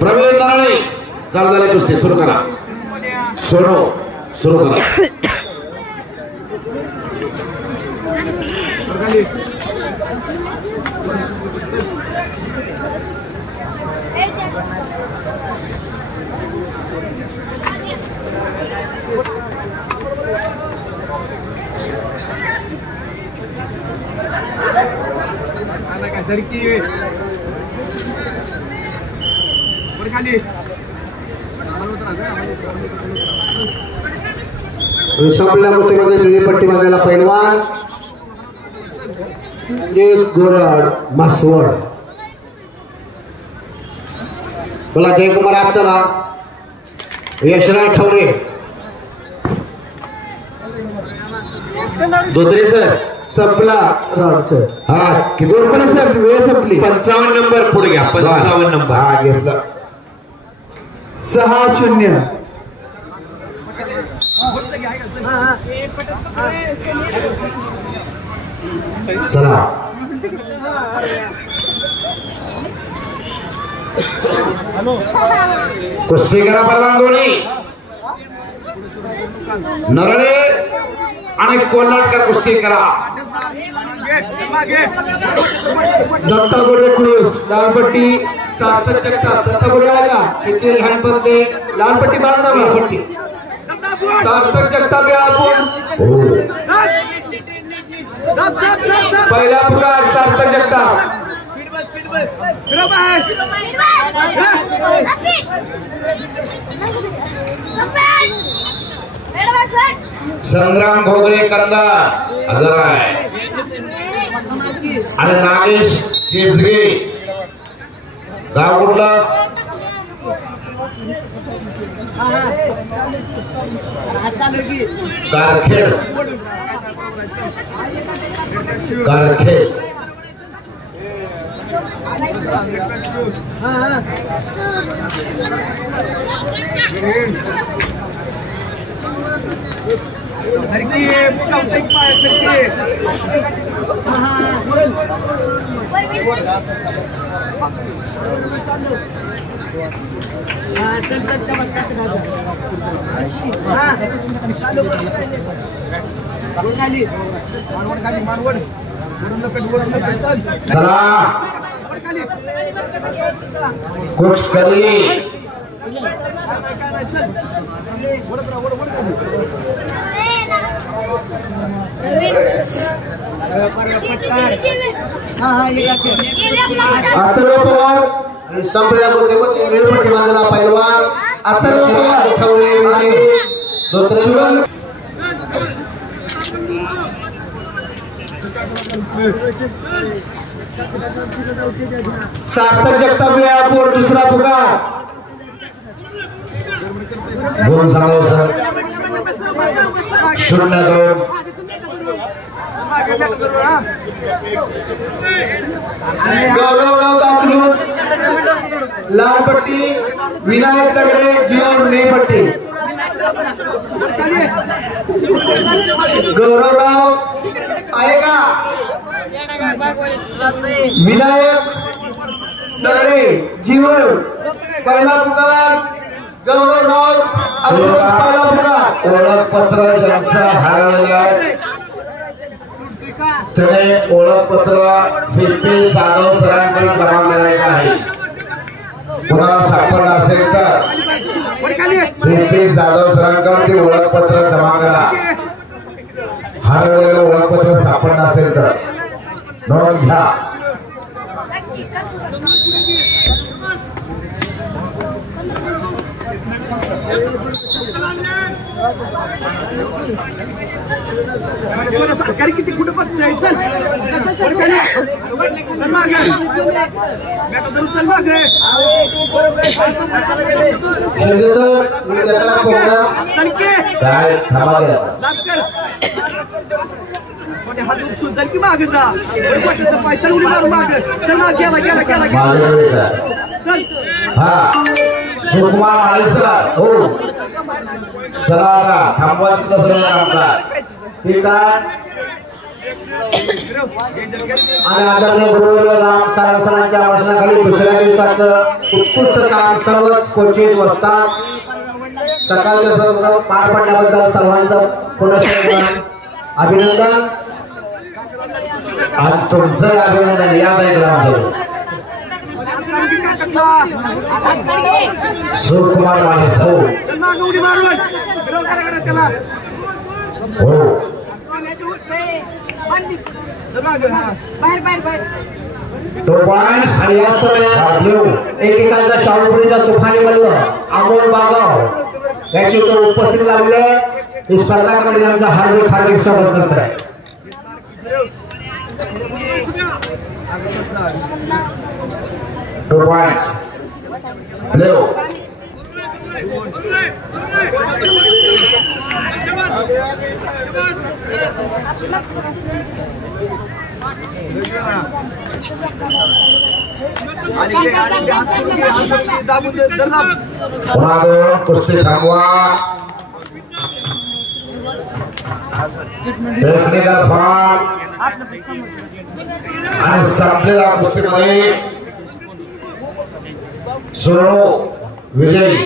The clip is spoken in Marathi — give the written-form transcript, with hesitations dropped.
प्रवीण नारळे चालू झाले कुस्ती सुरू करा. सोनो सुरू करा. संपल्या कुस्तीमध्ये निळी पट्टीमधला पैलवान गोरड मासवड बोला जयकुमार आचला यशराज ठवरे धोत्रे सर संपला राऊंड सर. हा किती सर वेळ संपली. 55 नंबर पुढे घ्या. 55 नंबर हा घेतला. 6-0. चला कुस्ती करा पहिलवान दोन्ही नरळे आणि कोल्हाटकर कुस्ती करा. दत्ता गोडे क्रूस लालपट्टी सार्थक जगताप. दत्ता गोडे आला शेती लहानपणे लालपट्टी बांधा पट्टी सार्थक जगताप वेळापूर. पहिला पुकार सार्थक जगताप. संग्राम भोगरे कंदार हजर आहे आणि नागेश केसरे गाव कुठलं कारखेड. कारखेड चला कुछ करिए. अथर्व पवार संपल्या कुस्तीमध्ये निळपट्टी बांधला पैलवान अथर्व पवार ठवले विजयी. धोत्रे सार्थक जगताप वेळापूर. दुसरा पुकार बोलून सांगा सर. 0-2 गौरवराव दाखलूस लालपट्टी विनायक दगडे जिओ नेपट्टी. गौरवराव आहे का विनायक दगडे जीवन. पहिला पुकार गौरवराव. पहिला पुकार ओळखपत्र ज्यांचा हरवलेला त्याने ओळखपत्र फिरते जाधव सरांकडे जमा करायचं आहे. कोणाला सापडला असेल तर फिरते जाधव सरांकडे ते ओळखपत्र जमा करा. हरवलेलं ओळखपत्र सापडलं असेल तर नोंद घ्या. सरकारी किती कुठं पण जायचं हात सुचल की मागे जा पैसा उडी मारू मागे. चल माग गेला गेला गेला चल. हा सुकुमार माळेसर हो चला थांबवा तिथलं सगळं कामकाज. हे काय आणि आदरणीय गुरुवर्य राम साळवे सरांच्या भाषणाखाली दुसऱ्या दिवसाचं उत्कृष्ट काम सर्वच कोचेस वसतात. सकाळच्या सर्व पार पडल्याबद्दल सर्वांचं पुनश्च अभिनंदन आणि तुमचं अभिनंदन या बाईकला सुकुमार माने सौ हो तो पॉइंट्स आणि या समयात एकेकांच्या शाळुपुरीच्या तुफानी मल्ल अमोल बागाव याची तो उपस्थित लावले. ही स्पर्धा कमिटी यांचा हार्दिक स्वागत करत आहे. 2 points. Blue. कुस्ती थांबवा. टेक्निकल फॉल आणि संपलेल्या कुस्तीमध्ये सुरळो विजयी